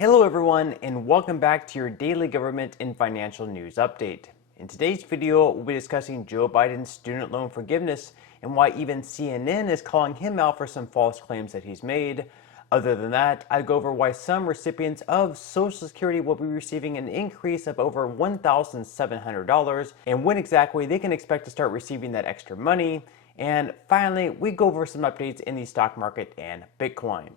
Hello everyone, and welcome back to your daily government and financial news update. In today's video, we'll be discussing Joe Biden's student loan forgiveness and why even CNN is calling him out for some false claims that he's made. Other than that, I'll go over why some recipients of Social Security will be receiving an increase of over $1,700 and when exactly they can expect to start receiving that extra money. And finally, we go over some updates in the stock market and Bitcoin.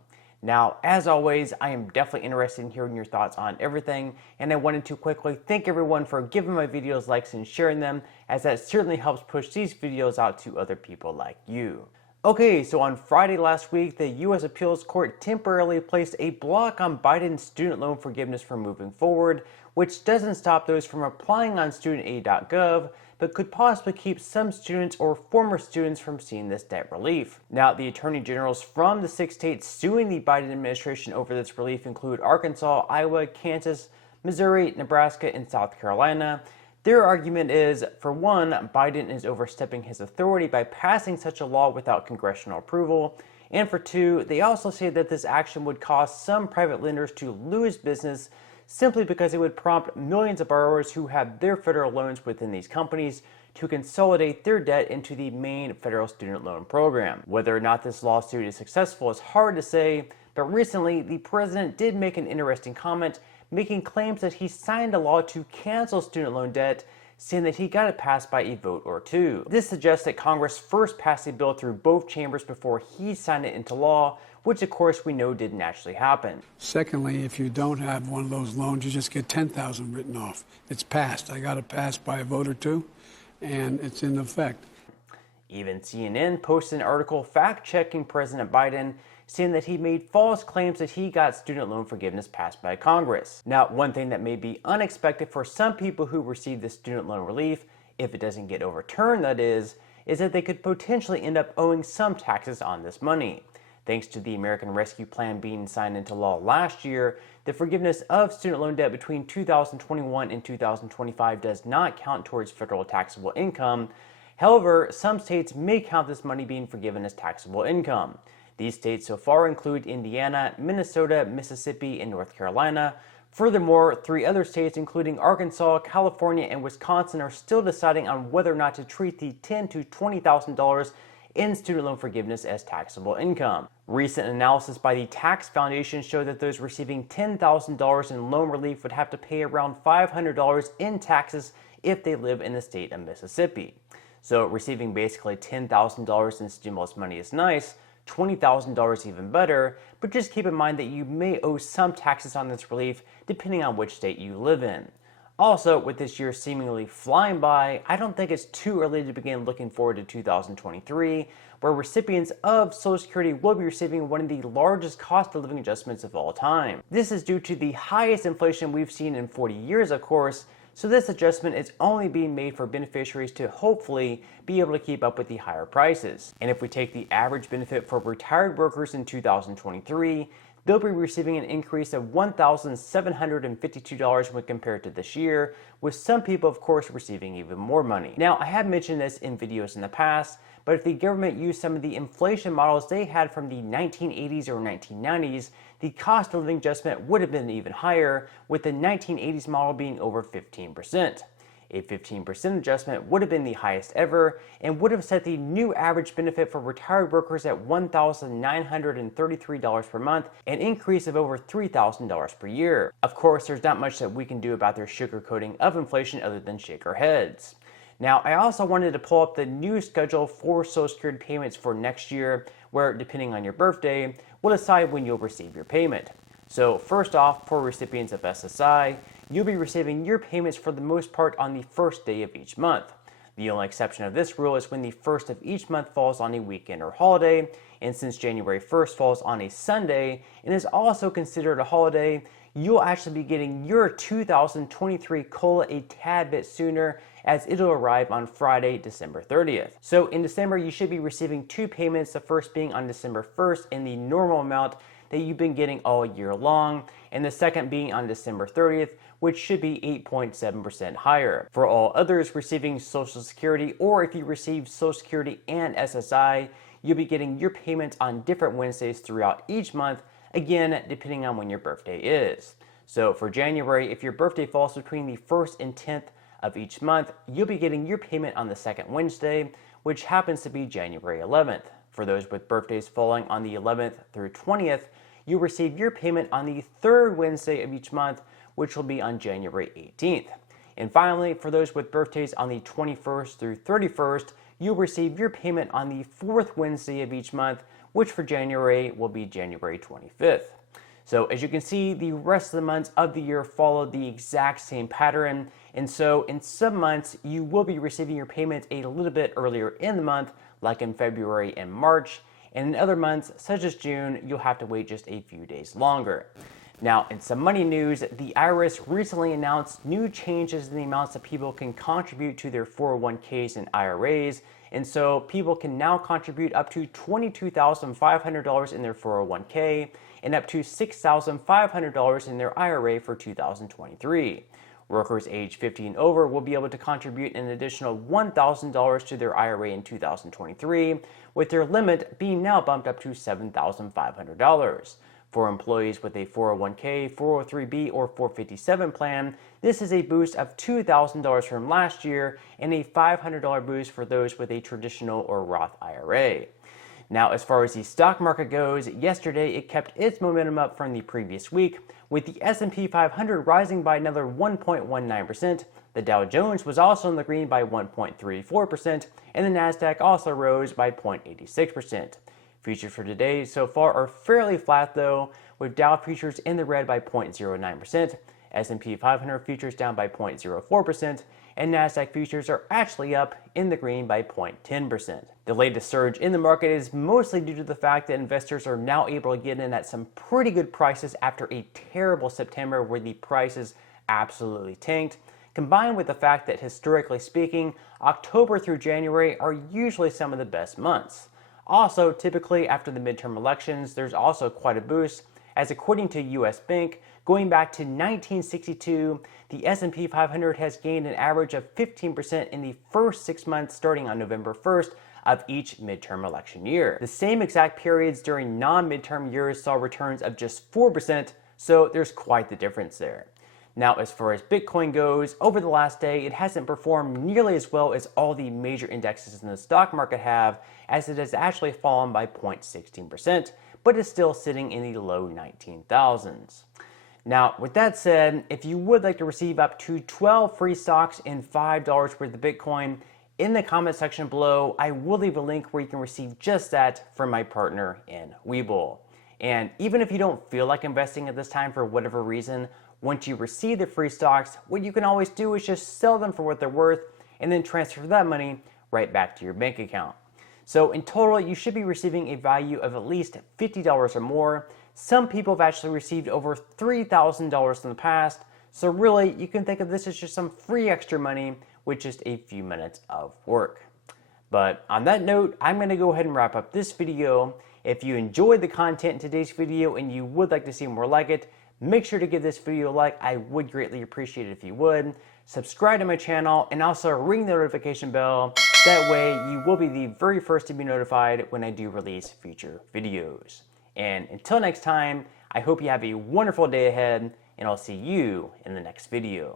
Now, as always, I am definitely interested in hearing your thoughts on everything, and I wanted to quickly thank everyone for giving my videos likes and sharing them, as that certainly helps push these videos out to other people like you. Okay, so on Friday last week, the U.S. Appeals Court temporarily placed a block on Biden's student loan forgiveness from moving forward, which doesn't stop those from applying on studentaid.gov, but could possibly keep some students or former students from seeing this debt relief. Now, the attorney generals from the 6 states suing the Biden administration over this relief include Arkansas, Iowa, Kansas, Missouri, Nebraska, and South Carolina. Their argument is, for one, Biden is overstepping his authority by passing such a law without congressional approval. And for two, they also say that this action would cause some private lenders to lose business simply because it would prompt millions of borrowers who have their federal loans within these companies to consolidate their debt into the main federal student loan program. Whether or not this lawsuit is successful is hard to say, but recently the president did make an interesting comment, making claims that he signed a law to cancel student loan debt, saying that he got it passed by a vote or two. This suggests that Congress first passed the bill through both chambers before he signed it into law, which of course we know didn't actually happen. Secondly, if you don't have one of those loans, you just get $10,000 written off. It's passed. I got it passed by a vote or two, and it's in effect. Even CNN posted an article fact-checking President Biden, saying that he made false claims that he got student loan forgiveness passed by Congress. Now, one thing that may be unexpected for some people who receive this student loan relief, if it doesn't get overturned that is that they could potentially end up owing some taxes on this money. Thanks to the American Rescue Plan being signed into law last year, the forgiveness of student loan debt between 2021 and 2025 does not count towards federal taxable income. However, some states may count this money being forgiven as taxable income. These states so far include Indiana, Minnesota, Mississippi, and North Carolina. Furthermore, 3 other states, including Arkansas, California, and Wisconsin, are still deciding on whether or not to treat the $10,000 to $20,000 in student loan forgiveness as taxable income. Recent analysis by the Tax Foundation showed that those receiving $10,000 in loan relief would have to pay around $500 in taxes if they live in the state of Mississippi. So receiving basically $10,000 in stimulus money is nice, $20,000 even better, but just keep in mind that you may owe some taxes on this relief depending on which state you live in. Also, with this year seemingly flying by, I don't think it's too early to begin looking forward to 2023, where recipients of Social Security will be receiving one of the largest cost of living adjustments of all time. This is due to the highest inflation we've seen in 40 years, of course, so this adjustment is only being made for beneficiaries to hopefully be able to keep up with the higher prices. And if we take the average benefit for retired workers in 2023, they'll be receiving an increase of $1,752 when compared to this year, with some people, of course, receiving even more money. Now, I have mentioned this in videos in the past, but if the government used some of the inflation models they had from the 1980s or 1990s, the cost of living adjustment would have been even higher, with the 1980s model being over 15%. A 15% adjustment would have been the highest ever and would have set the new average benefit for retired workers at $1,933 per month, an increase of over $3,000 per year. Of course, there's not much that we can do about their sugarcoating of inflation other than shake our heads. Now, I also wanted to pull up the new schedule for Social Security payments for next year, where, depending on your birthday, will decide when you'll receive your payment. So first off, for recipients of SSI, you'll be receiving your payments for the most part on the first day of each month. The only exception of this rule is when the first of each month falls on a weekend or holiday, and since January 1st falls on a Sunday and is also considered a holiday, you'll actually be getting your 2023 COLA a tad bit sooner, as it'll arrive on Friday, December 30th. So in December, you should be receiving 2 payments, the first being on December 1st in the normal amount that you've been getting all year long, and the second being on December 30th, which should be 8.7% higher. For all others receiving Social Security, or if you receive Social Security and SSI, you'll be getting your payments on different Wednesdays throughout each month, again, depending on when your birthday is. So for January, if your birthday falls between the 1st and 10th of each month, you'll be getting your payment on the second Wednesday, which happens to be January 11th. For those with birthdays falling on the 11th through 20th, you'll receive your payment on the third Wednesday of each month, which will be on January 18th. And finally, for those with birthdays on the 21st through 31st, you'll receive your payment on the fourth Wednesday of each month, which for January will be January 25th. So as you can see, the rest of the months of the year follow the exact same pattern. And so in some months, you will be receiving your payments a little bit earlier in the month, like in February and March. And in other months, such as June, you'll have to wait just a few days longer. Now, in some money news, the IRS recently announced new changes in the amounts that people can contribute to their 401ks and IRAs. And so people can now contribute up to $22,500 in their 401k and up to $6,500 in their IRA for 2023. Workers age 50 and over will be able to contribute an additional $1,000 to their IRA in 2023, with their limit being now bumped up to $7,500. For employees with a 401k, 403b, or 457 plan, this is a boost of $2,000 from last year and a $500 boost for those with a traditional or Roth IRA. Now, as far as the stock market goes, yesterday it kept its momentum up from the previous week, with the S&P 500 rising by another 1.19%. The Dow Jones was also in the green by 1.34%, and the Nasdaq also rose by 0.86%. Futures for today so far are fairly flat though, with Dow futures in the red by 0.09%, S&P 500 futures down by 0.04%, and Nasdaq futures are actually up in the green by 0.10%. The latest surge in the market is mostly due to the fact that investors are now able to get in at some pretty good prices after a terrible September where the prices absolutely tanked, combined with the fact that historically speaking, October through January are usually some of the best months. Also, typically after the midterm elections, there's also quite a boost, as according to US Bank, going back to 1962, the S&P 500 has gained an average of 15% in the first 6 months starting on November 1st of each midterm election year. The same exact periods during non-midterm years saw returns of just 4%, so there's quite the difference there. Now, as far as Bitcoin goes, over the last day, it hasn't performed nearly as well as all the major indexes in the stock market have, as it has actually fallen by 0.16%, but is still sitting in the low 19,000s. Now, with that said, if you would like to receive up to 12 free stocks and $5 worth of Bitcoin, in the comment section below, I will leave a link where you can receive just that from my partner in Webull. And even if you don't feel like investing at this time for whatever reason, once you receive the free stocks, what you can always do is just sell them for what they're worth and then transfer that money right back to your bank account. So in total, you should be receiving a value of at least $50 or more. Some people have actually received over $3,000 in the past. So really, you can think of this as just some free extra money with just a few minutes of work. But on that note, I'm going to go ahead and wrap up this video. If you enjoyed the content in today's video and you would like to see more like it, make sure to give this video a like. I would greatly appreciate it if you would. Subscribe to my channel and also ring the notification bell. That way you will be the very first to be notified when I do release future videos. And until next time, I hope you have a wonderful day ahead, and I'll see you in the next video.